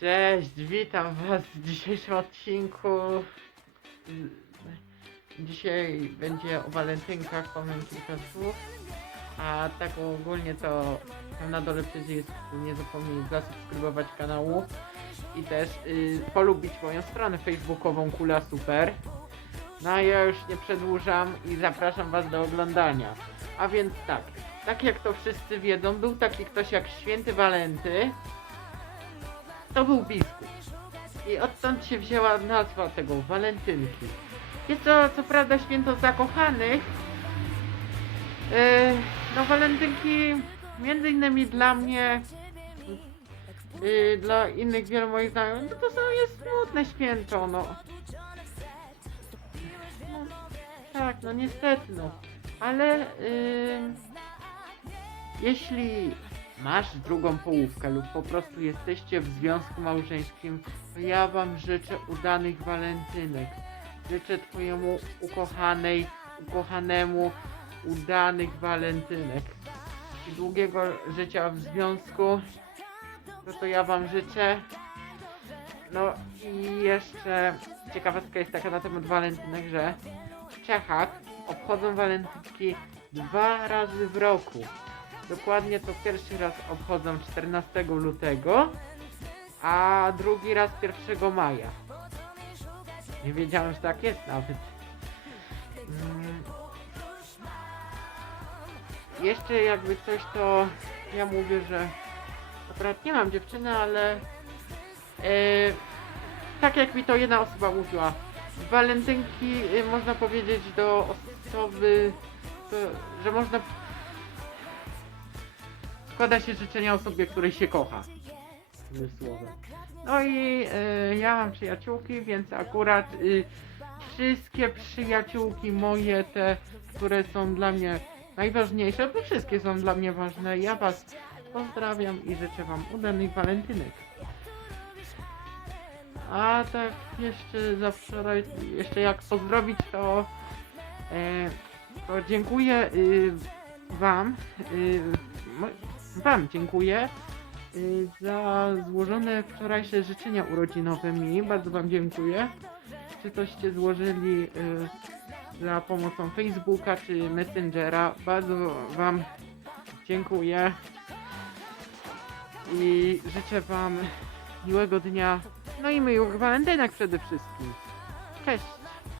Cześć, witam was w dzisiejszym odcinku. Dzisiaj będzie o walentynkach, powiem kilka słów. A tak ogólnie to na dole przycisk, nie zapomnij zasubskrybować kanału i też y, polubić moją stronę facebookową Kula Super. No a ja już nie przedłużam i zapraszam was do oglądania. A więc tak, tak jak to wszyscy wiedzą, był taki ktoś jak święty Walenty, to był biskup. I odtąd się wzięła nazwa tego walentynki. Jest to co prawda święto zakochanych. Yy, no walentynki między innymi dla mnie yy, dla innych wielu moich znajomych no to są jest smutne święto no. no tak no niestety no ale yy, jeśli masz drugą połówkę lub po prostu jesteście w związku małżeńskim, to ja wam życzę udanych walentynek. Życzę twojemu ukochanej, ukochanemu udanych walentynek. I długiego życia w związku. No to ja wam życzę. No i jeszcze ciekawostka jest taka na temat walentynek, że w Czechach obchodzą walentynki dwa razy w roku. Dokładnie to pierwszy raz obchodzą 14 lutego, a drugi raz 1 maja. Nie wiedziałem, że tak jest nawet. Mm. Jeszcze jakby coś to ja mówię, że akurat nie mam dziewczyny, ale e, tak jak mi to jedna osoba mówiła, walentynki e, można powiedzieć do osoby, to, że można składa się życzenia osobie, której się kocha. Tym słowem. No i e, ja mam przyjaciółki, więc akurat y, wszystkie przyjaciółki moje, te, które są dla mnie najważniejsze, bo wszystkie są dla mnie ważne. Ja was pozdrawiam i życzę wam udanych walentynek. A tak jeszcze za wczoraj, jeszcze jak pozdrowić, to, e, to dziękuję y, wam, y, Wam dziękuję y, za złożone wczorajsze życzenia urodzinowe mi. Bardzo Wam dziękuję. Czy toście złożyli y, za pomocą Facebooka czy Messengera. Bardzo Wam dziękuję. I życzę Wam miłego dnia. No i miłych walentynek przede wszystkim. Cześć!